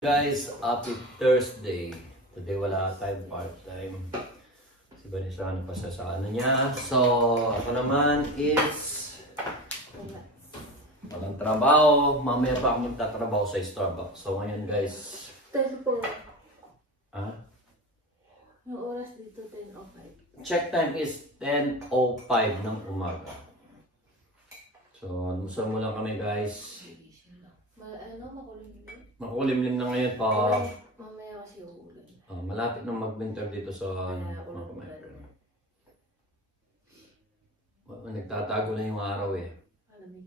Guys, happy Thursday. Today wala tayong part-time. Si Vanessa ano pa siya sa ano niya. So, ako naman is walang trabaho. Mamaya pa ako magtatrabaho sa Starbucks. So, ngayon guys. 10 po. Ah? Yung oras dito, 10:05. Check time is 10:05 ng umaga. So, almusal mo lang kami guys. Makulimlim na ngayon pa. Mamaya kasi uulan. Malapit na mag-winter dito sa nagtatago na yung araw eh. Malamig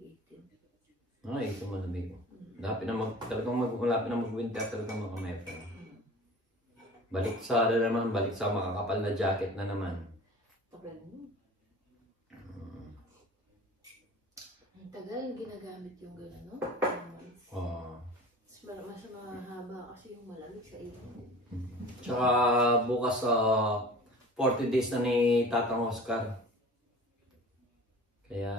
18. Ito malamig. Malapit na mag-winter talaga mga kamay. Balik sa makakapal na jacket na naman. Ang tagal ginagamit yung gano'n, no? Mas mahaba kasi yung malamig sa iyo. Tsaka bukas 40 days na ni Tatang Oscar. Kaya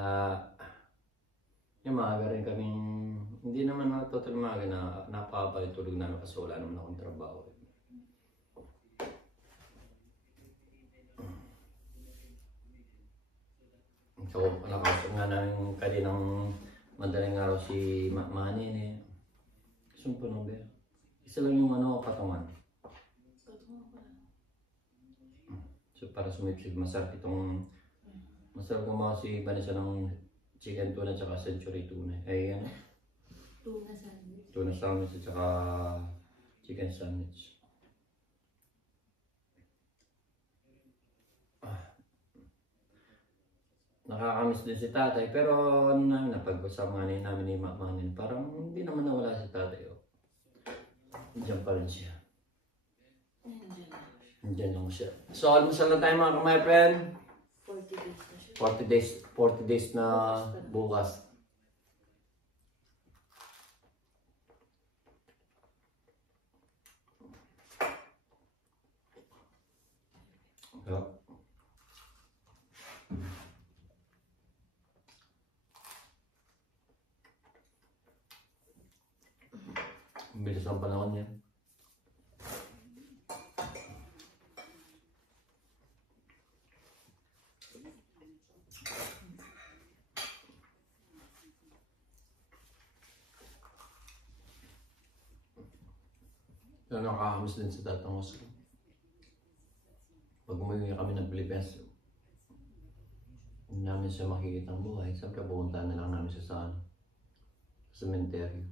yung maaga rin kaming, hindi naman na total maaga na napapay tulog namin kasi wala naman akong trabaho. So nakasok nga namin kaninang madaling araw si Manin eh. Sumpo nung ba? Isa lang yung katawan. So para sumipsip, masarap gumawa si Vanessa ng chicken tuna at century tuna. Ay ano? Tuna sandwich. Tuna sandwich at saka chicken sandwich. Nakakamiss din si tatay pero napag-usama namin ni Manin, parang hindi naman nawala si tatay. Diyan pa rin siya. Diyan lang siya. So almusal na tayo mga my friend. 40 days na siya. 40 days na bukas. Bilis ang panahon yan. So, nakakamiss din sa Tatang Oscar. Pag umuwi kami ng Pilipinas, hindi namin siya makikita ang buhay. Siyempre, pupunta na lang namin siya sa cemetery.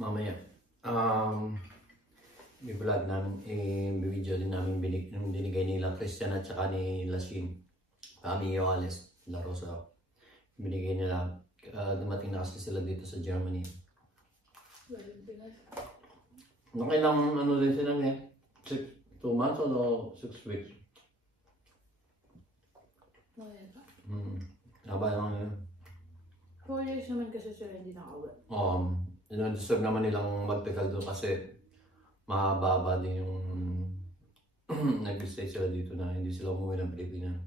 Mamaya, i-vlog namin, i-video din namin binigay nila Christian at saka ni Lashin. Kami Yoales, La Rosa. Binigay nila, dumating na kasi sila dito sa Germany. Nakailang din sila niya? 2 months o 6 weeks? Haba lang yun. 4 years naman kasi sila hindi nakauwi. Deserve naman nilang magtagal doon kasi mababa din yung nag-stay sila dito na hindi sila umuwi ng Pilipinas.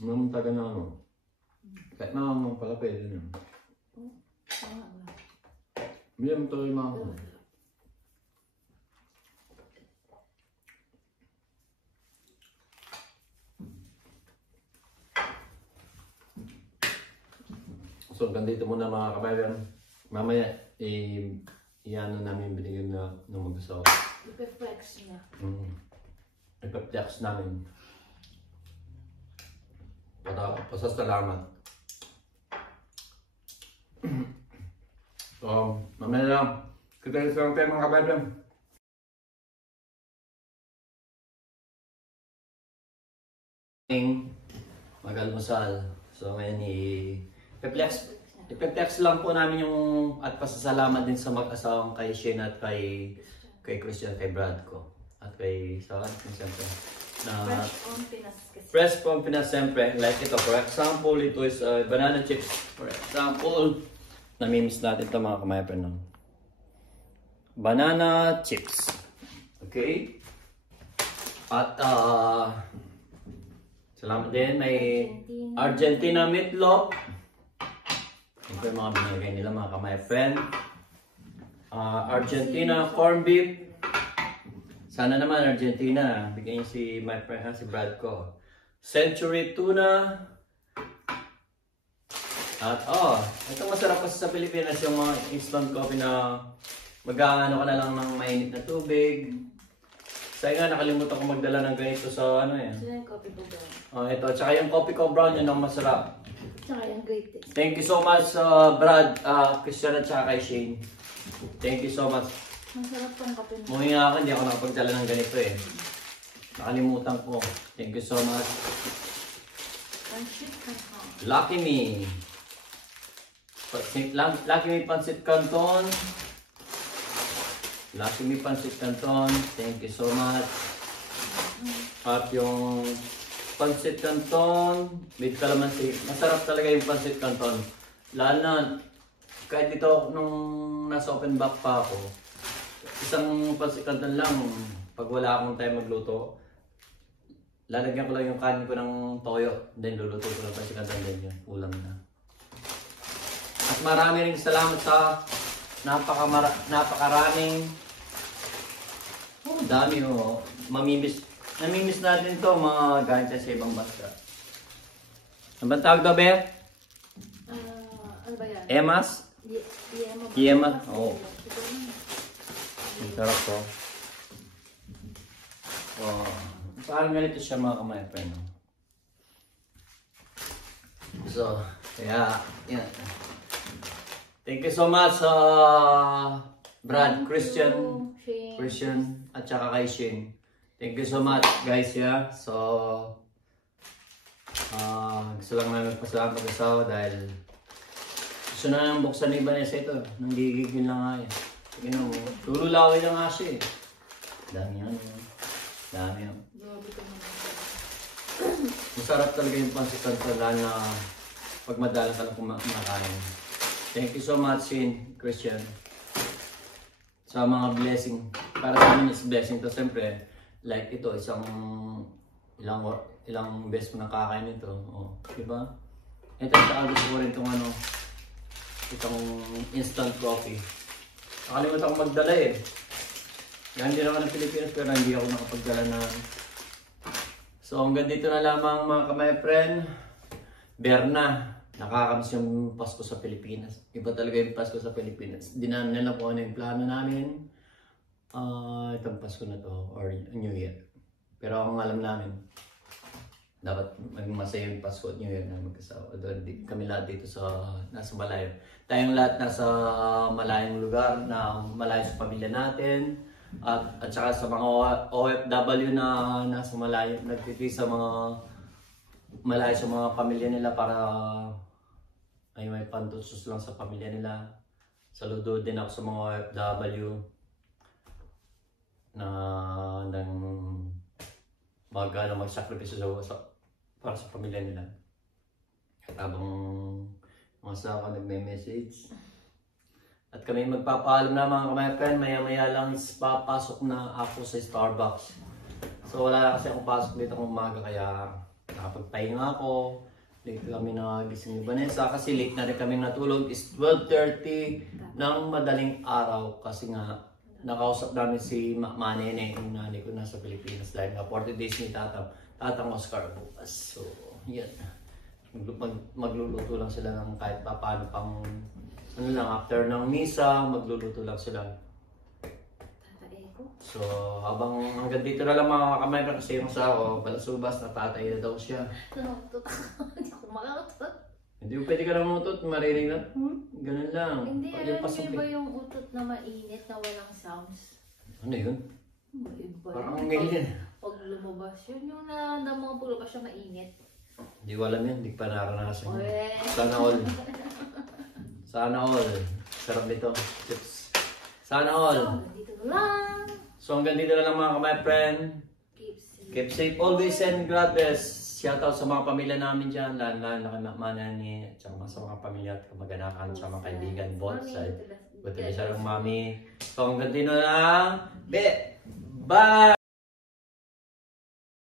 Nung taga na kahit na mga pala pwede yun. Hindi mo tuloy mga So, ganito muna mga kabayan. Mamaya, iyan na namin binigyan na ng mag-asawa. Ipe-flex na. Ipe-flex namin. Pasasalamat. So, mamaya lang. Kita sa tayo mga kabayan. Mag-almusal. So, ngayon i-flex lang po namin yung at pasasalamat din sa mag-asawang kay Shane at kay Christian, kay Brad ko. At kay siyempre. Fresh from Pinas siyempre. Like ito, for example, ito is banana chips. For example, namimiss natin ito mga kamayapan. banana chips. Okay? At salamat din, may Argentina meatloaf. Ito yung mga binigay nila mga kamay friend. Argentina corned beef. Sana naman Argentina. Bigyan niyo si my friend, si Brad ko. Century tuna. At ito masarap kasi sa Pilipinas yung mga instant coffee na mag-aano ka na lang ng mainit na tubig. Saya nga nakalimutan ko magdala ng ganito sa ano yan. Sila yung coffee ko brown. Ito, tsaka yung coffee ko brown yun ang masarap. Tsaka yung grape taste. Thank you so much Brad, Christian at tsaka kay Shane. Thank you so much. Masarap tong kape mo. Muhi nga ako, hindi ako nakapagdala ng ganito eh. Nakalimutan ko. Thank you so much. Pansit canton. Lucky Me. Lucky Me Pancit Canton. Lucky Me Pancit Canton. Thank you so much. At yung Pancit Canton with calamansi. Masarap talaga yung Pancit Canton. Lalo na, kahit dito nung nasa open back pa ako, isang Pancit Canton lang, pag wala akong time magluto, lalagyan ko lang yung kanin ko ng toyo, then luluto ko ng Pancit Canton din yung ulam na. At marami rin salamat sa napakaraming dami namimiss natin to mga galing sa ibang bansa. Ano ba tawag daw, Be? Ano ba yan? Emas? Yema? Oo. Ang sarap to. Parang ganito siya mga kamay friend. So, kaya, yan. Thank you so much Brad, Christian, at saka kay Shane. Thank you so much guys, yeah. So, gusto lang namin pasalamat mag-asawa dahil gusto na nang buksan ni Vanessa ito. Nanggigigil na nga yan. Tingnan mo, lululawin na nga siya eh. Dami yan. Dami yan. Masarap talaga yung Pancit Canton na pag madalang ka lang kumakain. Thank you so much, Shane, Christian. Sa mga blessing. Para sa amin is blessing to. Siyempre, like ito, ilang beses mo nakakain ito. Diba? Ito sa gusto ko rin itong instant coffee. Nakalimutan akong magdala eh. Kaya hindi naman ng Pilipinas pero hindi ako nakapagdala na. So hanggang dito na lamang mga kamay friend. Berna. Nakakamiss yung Pasko sa Pilipinas. Iba talaga yung Pasko sa Pilipinas. Di namin alam kung ano yung plano namin. Itong Pasko na to or New Year. Pero ang alam namin, dapat maging masaya yung Pasko at New Year na magkasawa. Kami lahat dito nasa malayo. Tayong lahat nasa malayong lugar na malayo sa pamilya natin. At saka sa mga OFW na nasa malayo, nagtitipid sa mga malayo sa mga pamilya nila para ay may pantusos lang sa pamilya nila. Saludo din ako sa mga OFW na magsakripisyo para sa pamilya nila. At habang mga asawa nagme-message. At kami magpapaalam na mga kamay friend, maya-maya lang papasok na ako sa Starbucks. So wala kasi akong pasok dito ng umaga kaya nakapagpahinga ako. Late kami nagising ni Vanessa kasi late na rin kami natulog. Is 12:30 ng madaling araw kasi nga nakausap namin si Manene, yung nanay ko nasa Pilipinas dahil nga 40 days ni Tatang Oscar bukas. So yan, magluluto lang sila ng kahit paano pang after ng misa, magluluto lang sila. So, hanggang dito na lang mga kamay kasi yung asawa, balasubas, natatay na daw siya. Hindi ako makakatot. Hindi mo pwede ka na umutot, marinig na. Ganun lang. Hindi, alam niyo ba yung utot na mainit na walang sounds? Ano yun? Iba. Parang ngayon. Pag lumabas yun, yung naramdaman ko lumabas siya mainit. Hindi ko alam yun, hindi pa naranasan yun. Oye. Sana all. Sana all. Sarap nito. Chips. Sana all. Dito na lang. So hanggang dito na lang mga kamay friend. Keep safe always and God bless. Shoutout sa mga pamilya namin dyan. Lalo na kay Manani at sa mga pamilya at kamag-anakan sa mga kaibigan both side. Buti sarang mami. So hanggang dito na lang. Bye!